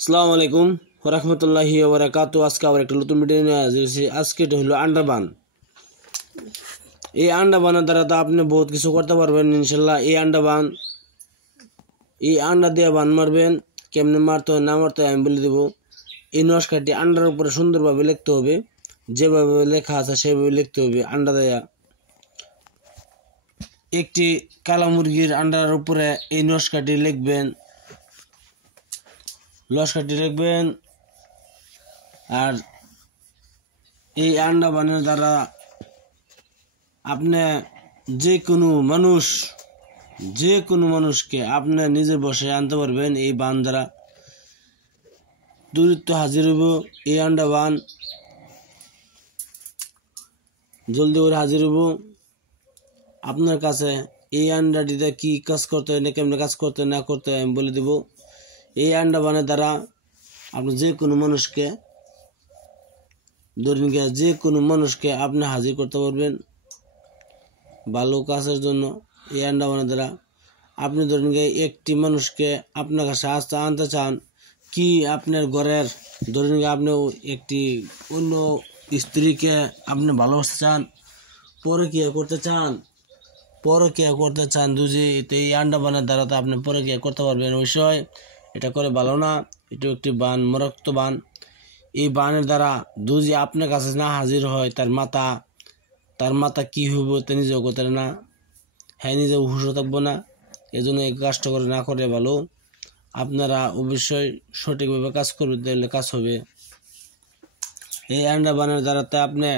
আসসালামু আলাইকুম রাহমাতুল্লাহি ওয়া বারাকাতুহু। আজকে আবার একটা নতুন ভিডিও নিয়ে আসছি। আজকে এটা হলো আন্ডা বান। এই আন্ডা বানের দ্বারা তো আপনি বহুত কিছু করতে পারবেন ইনশাল্লাহ। এই আন্ডা দিয়ে বান মারবেন, কেমনে মারতে হয় না মারতে হয় আমি বলে দেবো। এই নস্কাটি আন্ডার উপরে সুন্দরভাবে লিখতে হবে, যেভাবে লেখা আছে সেভাবে লিখতে হবে। আন্ডা দেয়া একটি কালা মুরগির আন্ডার উপরে এই নস্কাটি লিখবেন, আর এই আন্ডা বানের দ্বারা আপনি যে কোনো মানুষকে আপনি নিজের বসে আনতে পারবেন। এই বান দ্বারা দূরত্ব হাজির হইব। এই আন্ডা বান জলদি করে হাজির হইব আপনার কাছে। এই আন্ডাটিতে কি কাজ করতে হয় না কেমনে কাজ করতে না করতে হয় আমি বলে দেব। এই আন্ডা বানের দ্বারা আপনি যে কোনো মানুষকে আপনি হাজির করতে পারবেন ভালো কাজের জন্য। এই আন্ডা বানের দ্বারা আপনি ধরেন একটি মানুষকে আপনার কাছে আনতে চান, কি আপনার ঘরের ধরেন আপনি একটি অন্য স্ত্রীকে আপনি ভালোবাসতে চান, পরকীয়া করতে চান দুজি, তো এই আন্ডা বানের দ্বারা তো আপনি পরকীয়া করতে পারবেন। অবশ্যই এটা করে ভালো না, এটা একটি বান, মরক্ত বান। এই বানের দ্বারা দুজি আপনার কাছে না হাজির হয়, তার মাথা কি হইব তা নিজেও করতে না, হ্যাঁ নিজেও হুশ থাকবো না। এজন্য এই কাজটা করে না করে ভালো। আপনারা অবশ্যই সঠিকভাবে কাজ করবেন, তাহলে কাজ হবে। এই আন্ডা বানের দ্বারা তো আপনি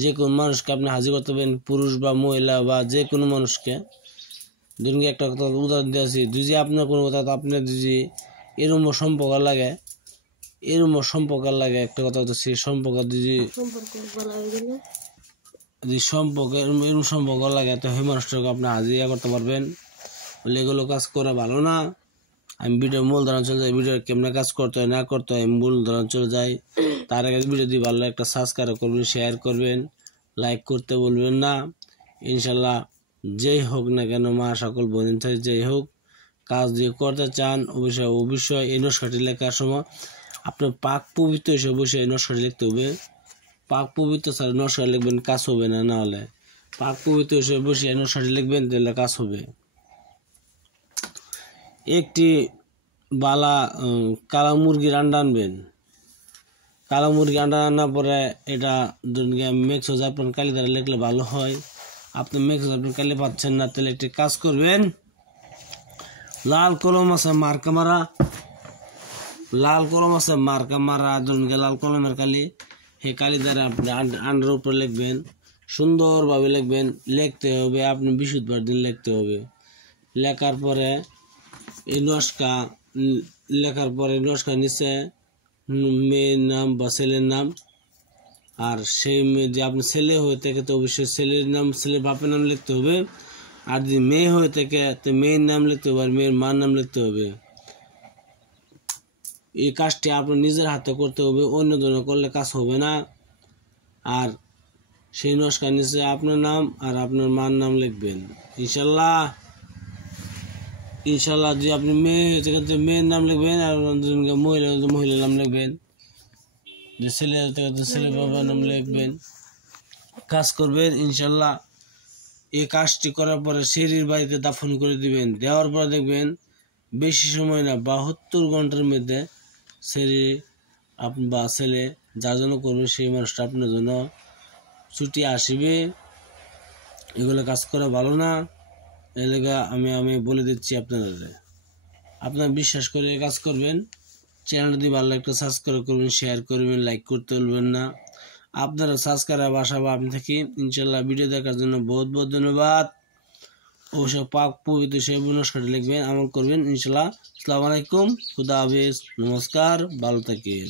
যে কোনো মানুষকে আপনি হাজির করতে পারবেন, পুরুষ বা মহিলা বা যে কোনো মানুষকে। ধরুন একটা কথা উদাহরণ দিয়েছি, যদি আপনার কোনো কথা আপনার যদি এরম সম্পর্ক লাগে একটা কথা হচ্ছে সম্পর্ক এরম সম্পর্ক লাগে, তো সেই মানুষটাকে আপনি হাজিরা করতে পারবেন। বলে এগুলো কাজ করা ভালো না। আমি ভিডিও মূল ধারণ চলে যাই, ভিডিও কেমনে কাজ করতে হয় না করতে হয় মূল ধারণ চলে যাই। তার আগে ভিডিও দিয়ে ভালো একটা সাবস্ক্রাইব করবেন, শেয়ার করবেন, লাইক করতে বলবেন না। ইনশাল্লাহ যেই হোক না কেন, মা সকল বোন যেই হোক, কাজ দিয়ে করতে চান অবশ্যই এই নস্কাটি লেখার সময় আপনার পাক পবিত্র হিসেবে অবশ্যই এই নস্কাটি লিখতে হবে। পাক পবিত্র স্যার নস্কা লিখবেন, কাজ হবে না। না হলে পাক পবিত্র হিসেবে বসে এই নস্কাটি লিখবেন, তাহলে কাজ হবে। একটি বালা কালা মুরগির আন্ডা আনবেন। কালা মুরগি আন্ডা আনার পরে এটা মেক্সো জাপান কালি দ্বারা লিখলে ভালো হয়। আপনি মেক্সো জাপান কালি পাচ্ছেন না, তাহলে একটি কাজ করবেন, লাল কলম আছে মার্কা মারা, লাল কলমের কালি, সেই কালি দ্বারা আপনি আন্ডার উপরে লিখবেন, সুন্দরভাবে লিখবেন। লিখতে হবে আপনি বিশুদ্ধবার দিন লিখতে হবে। লেখার পরে এই নস্কা নিচে মেয়ের নাম বা ছেলের নাম, আর সেই মেয়ে যে আপনি ছেলে হয়ে থাকে তো অবশ্যই ছেলের নাম, ছেলের বাপের নাম লিখতে হবে। আর যদি মেয়ে হয়ে থাকে তো মেয়ের নাম লিখতে হবে আর মেয়ের মার নাম লিখতে হবে। এই কাজটি আপনার নিজের হাতে করতে হবে, অন্য জনে করলে কাজ হবে না। আর সেই নস্কার নিচে আপনার নাম আর আপনার মার নাম লিখবেন। ইনশাল্লাহ যদি আপনি মেয়ে থেকে মেয়ের নাম লিখবেন, আর মহিলার নাম লিখবেন, যে ছেলে থেকে ছেলে বাবার নাম লিখবেন। কাজ করবেন ইনশাল্লাহ। এই কাজটি করার পরে শরীর বাড়িতে দাফন করে দিবেন। দেওয়ার পরে দেখবেন বেশি সময় না, 72 ঘন্টার মধ্যে আপনি বা ছেলে যার জন্য করবে সেই মানুষটা আপনার জন্য ছুটি আসবে। এগুলো কাজ করা ভালো না। এই লেগে আমি বলে দিচ্ছি আপনারা বিশ্বাস করে কাজ করবেন। চ্যানেলটি যদি ভালো একটা সাবস্ক্রাইব করবেন, শেয়ার করবেন, লাইক করতে বলবেন না। আপনারা সাবস্ক্রাইব আসাবো আপনি থেকে। ইনশাল্লাহ ভিডিও দেখার জন্য বহুত বহুত ধন্যবাদ। অবশ্য পাক পবিত্র সেই নস্কাটি লিখবেন, আমল করবেন ইনশাল্লাহ। আসসালামু আলাইকুম, খুদা হাফেজ, নমস্কার, ভালো থাকেন।